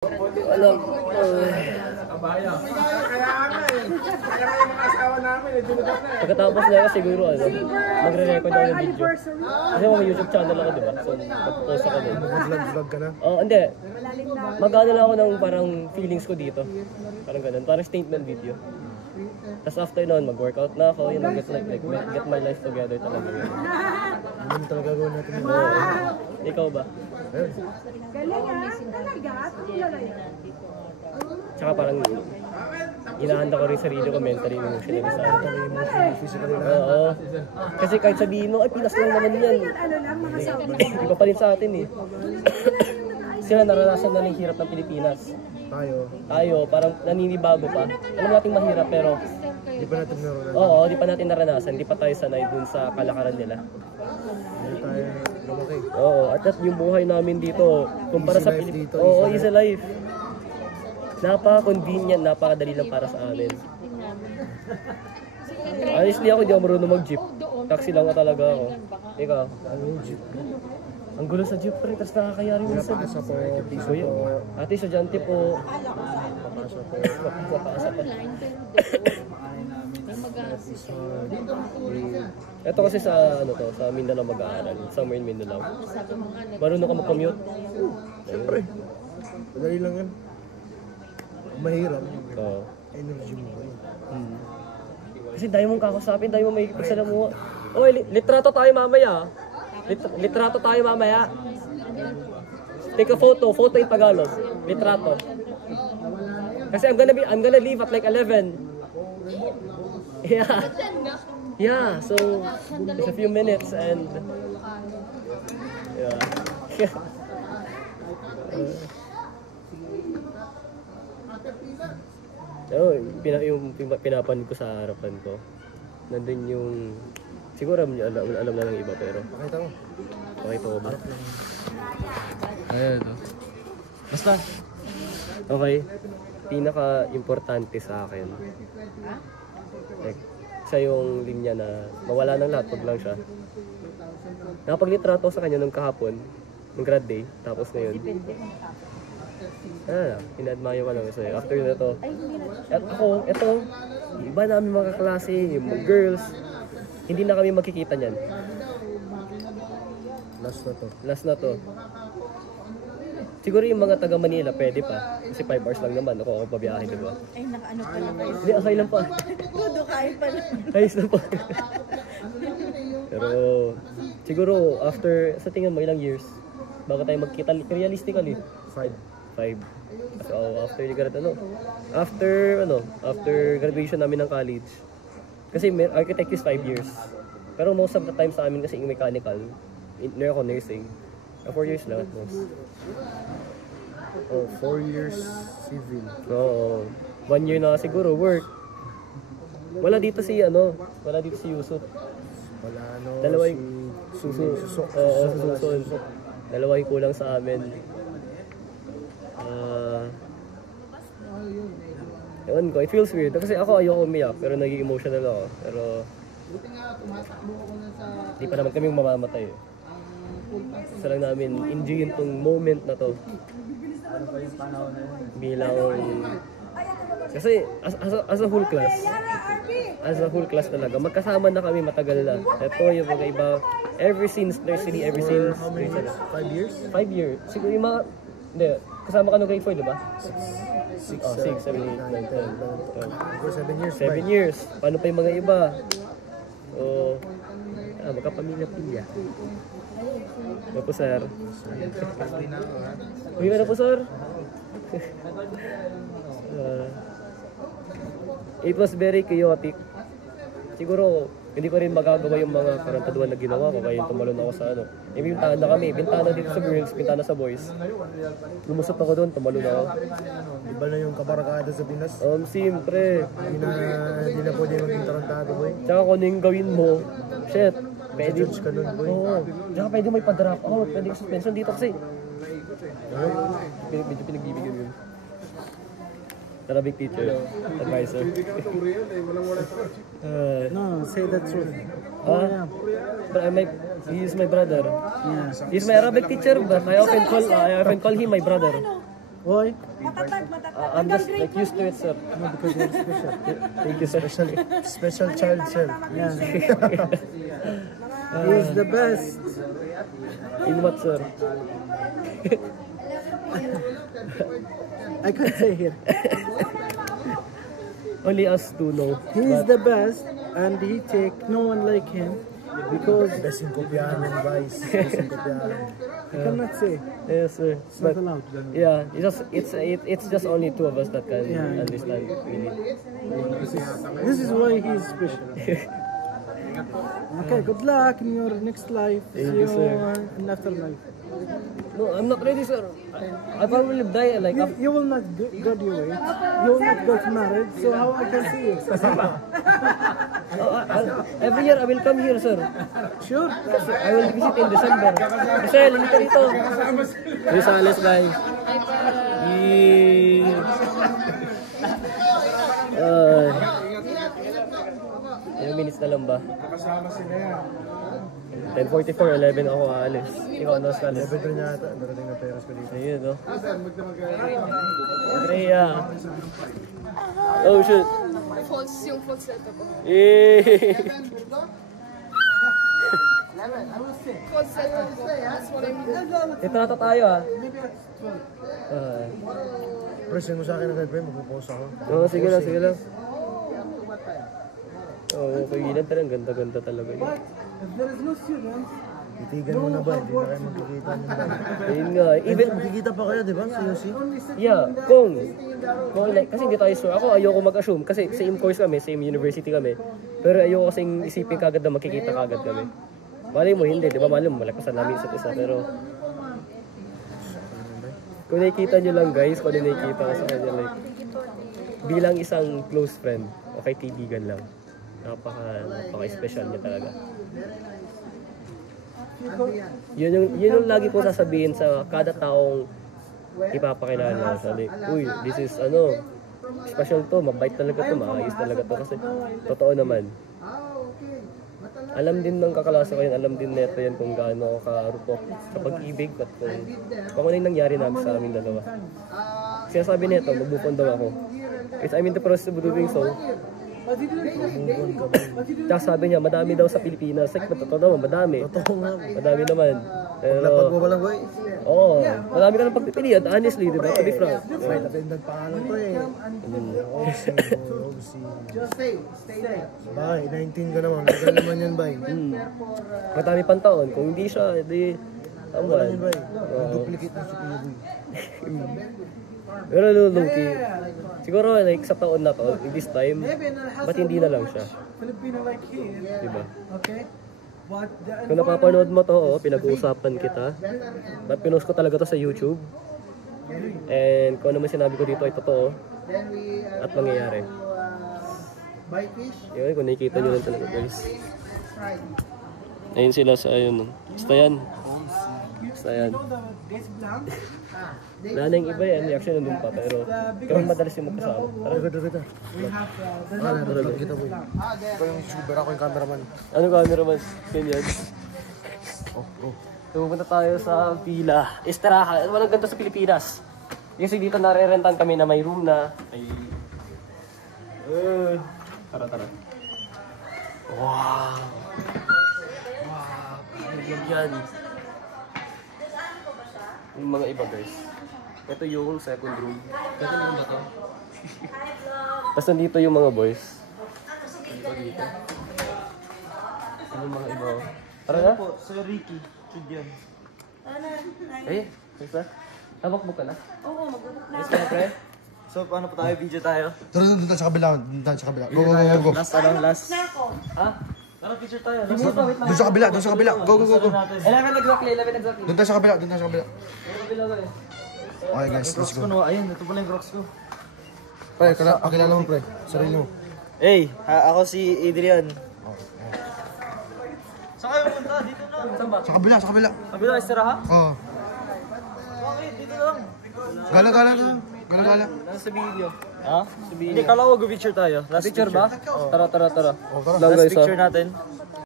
Alam, Kaya nga eh. Kaya nga yung mga asawa namin eh. Dulugan na eh. pagkatapos na siguro magre-record ako ng video. Kasi may YouTube channel ako, di ba? So, mag-post ako din. Vlog ka na? Oo, hindi. Mag-ano lang ako ng parang feelings ko dito. Parang ganun. Parang statement video. Tapos after nun, mag-workout na ako. Yun, get my life together talaga. Ano talaga gawin natin yun? Ikaw ba? Ayun. Galing ah, talaga? Tulala yun. Tsaka parang inahanda ko rin sarili ko mentally, emotionally sa akin. Physically na. Oo. Kasi kahit sabihin mo, ay Pinas lang naman yan. Ano lang, mga sabi. Iba pa rin sa atin eh. Sila naranasan na ng hirap ng Pilipinas. Tayo, parang naninibago pa. Alam natin mahirap pero Di ba natin naroon? oo, di pa natin naranasan. Di pa tayo sanay dun sa kalakaran nila. Hindi tayo lumaki. Oo, at yung buhay namin dito, kumpara Easy sa life Pilipinas. dito, Oo, easy easy life. Napaka-convenient, napakadali lang para sa amin. Honestly ako, di ako marunong mag-jeep. Taxi lang talaga ako. Ikaw? Ano jeep? Ang gulo sa jeep rin, tapos nakakayari mo sa Pasa po, piso Kuya, po. ate, estudyante po. Pasa po. Napakasa pa. Ito kasi sa ano to, sa Mindanao mag-aaral, somewhere in Mindanao. Marunong ka mag-commute? Siyempre. Madali lang yan. Mahirap. Oo. Energy mo. Kasi dahil mong kakasapin, dahil mong may pigsala mo. Oy, litrato tayo mamaya. Litrato tayo mamaya. Take a photo in Tagalog. Litrato. Kasi I'm gonna leave at like 11. Yeah. Yeah, so it's a few minutes and yeah. Oh, yung pinapanood ko sa harapan ko. Nandun yung siguro alam na ng iba pero Pakita mo. pakita ko ba? Ayun ito. Basta. Okay. Pinaka-importante sa akin. Like, siya yung linya na mawala ng lahat, wag lang siya. Nakapaglitrato sa kanya nung kahapon, nung grad day, tapos ngayon. Ina-admire ko lang kasi after na to. At ako, ito, iba namin mga kaklase, yung mga girls, hindi na kami magkikita niyan. Last na to. Last na to. Siguro yung mga taga Manila, pwede pa. Kasi 5 hours lang naman ako pabiyahe, di ba? Ay, nakaano pala kayo. Hindi, okay lang pa. Todo kain pala. Ayos na pa. Pero, siguro, after, sa tingin mo, ilang years, bago tayo magkita, realistically, 5. 5. So, after graduation namin ng college, kasi architect is 5 years. Pero most of the time sa amin kasi yung mechanical, ako nursing, 4 years lang at most. Oh, 4 years civil. Oo. 1 year na siguro work. Wala dito si Yusuf. Wala ano, Dalawa si yung Susok. susunod. Dalawa yung kulang sa amin. Ewan ko, it feels weird. Kasi ako ayoko umiyak, pero naging emotional ako. Pero di pa naman kaming mamamatay. Gusto lang namin enjoyin tong moment na to. Bilang kasi as a whole class talaga, magkasama na kami matagal na. Ito yung mga iba, ever since nursery, ever since How many years? 5 years? 5 years. Siguro yung mga, hindi, kasama ka no grade 4, di ba? 6, 6, 7, 8, 9, 10, 7 years. 7 years. Paano pa yung mga iba? So, magkapamilya-pilya. Ano po, sir? Uy, ano po, sir? It was very chaotic. Siguro, hindi ko rin magagawa yung mga karantaduan na ginawa ko kaya yung tumalon ako sa ano. Bintana kami, bintana dito sa girls, bintana sa boys. Lumusot ako doon, tumalon ako. Iba na yung kabarakada sa Pinas. Siyempre. Hindi na pwede maging tarantado, boy. Tsaka kung ano yung gawin mo, shit, pwede. Judge ka nun, boy. Oo. Tsaka pwede may pa-drop out, pwede yung suspension dito kasi. Medyo pinagbibigyan yun. Arabic teacher, advisor. No, say the truth. He is my brother. He's my Arabic teacher, but I often call him my brother. Why? Matatag. I'm just like used to it, sir. No, because you're special. Thank you, sir. Special child, sir. Yeah. He's the best. In what, sir? I can't say here. Only us two know. He is the best, and he take no one like him because best in kopyahan ng guys. Best in kopyahan. I cannot say. Yes, sir. It's not allowed. Yeah, it's just only two of us that can understand really. This is why he is special. Okay, good luck in your next life. Thank See you, sir. in afterlife. No, I'm not ready, sir. I probably die like You will not graduate. You will not get married. So how I can see you? every year I will come here, sir. Sure. I will visit in December. Michelle, hindi ka rito. Luis Ales, guys. Ilang minutes na lang ba? Kasama sila yan. 10:44, 11 ako aalis. Ikaw, ano sa alis? Level 3 niya ata. Darating na peras ko dito. Ayun, no? Andrea. Oh, shit. Yung falsetto ko. Eh. Falsetto ko. That's what I mean. Litrato tayo, ah. Present mo sa akin na friend, magpo-post ako. Oo, sige lang, sige lang. Oo, pagilan talaga. Ang ganda-ganda talaga yun. If there is no students, titigan mo na ba? Hindi na kayo magkikita niyo ba? Ayun nga. Even, Magkikita pa kayo, di ba? Sa UC? yeah, kung like, kasi hindi tayo sure. Ako ayoko mag-assume kasi same course kami, same university kami. Pero ayoko kasing isipin kagad na makikita kagad kami. Malay mo, hindi. Di ba malay mo, malakasan namin isa't isa. Pero, kung nakikita nyo lang guys, kung ano nakikita ko sa kanya, like, bilang isang close friend, o kay kaibigan lang, napaka-special niya talaga. Yun yung lagi ko sasabihin sa kada taong ipapakilala ko siya. Like, uy, this is special to, mabait talaga to, maayos talaga to. Kasi totoo naman. Alam din ng kaklase ko yun, alam din neto yan kung gaano ako karupok sa pag-ibig at kung ano yung nangyari namin sa aming dalawa. Sinasabi neto, mag-move on daw ako. I'm in the process of doing so. Tapos sabi niya, madami daw sa Pilipinas. Like, totoo naman, madami. Totoo nga. Madami naman. Pero, Lapag mo ba lang, boy? oo, madami ka ng pagpipilian, honestly, di ba? To be frank. Right, natindag pangalan ko eh. Bakit? 19 ka naman. Magal naman yan, bay. Madami pang taon. Kung hindi siya, di... Wala Aman. yan, bay. Duplicate ng supilo, boy. Pero Luki, siguro like sa taon na to, in this time, ba't hindi na lang siya? Diba? Kung napapanood mo to, pinag-uusapan kita. Pinost ko talaga to sa YouTube. And kung ano man sinabi ko dito ay totoo. At mangyayari. Yun, kung nakikita nyo lang talaga guys. Ayun sila sa ayun. Basta yan. Basta yan. Wala na yung iba yan, reaction nandun pa, pero kami madalas yung magkasama. Tara, Kita. Tara, kita, boy. Ikaw yung YouTuber, ako yung cameraman. ano cameraman? Ganyan. So, pupunta tayo sa Villa Esteraha. Walang ganito sa Pilipinas. Kasi dito nare-rentan kami na may room na. Ay. Tara. Wow! Yan. Yung mga iba guys. Ito yung second room. Second room ba to? Tapos nandito yung mga boys. Dito. Ano yung mga iba? Tara na? Sir Ricky. Chudyan. Eh, isa? Nabakbuk ka na? Oo, mag-book na. Yes ka na, pre? So, paano po tayo? Video tayo? Tara, doon tayo sa kabila. Doon tayo sa kabila. Go. Last. Na ako. Ha? Tara, picture tayo. Doon sa kabila. Go. 11 exactly. Doon tayo sa kabila. Kabila ko eh. Okay guys, let's go. Ayun, ito pala yung Crocs ko. Pre, pakilala mo pre. Sarili mo. Hey, ako si Adrian. Saan kayo pumunta? Dito na. Saan ba? Sa kabila. Kabila, Esteraha? Oo. Bakit? Dito lang. Gala. Nasa video. Ha? Sa video. Hindi, kala ko mag-picture tayo. Last Picture ba? Tara. Oh, tara. Lang Last guys, picture natin.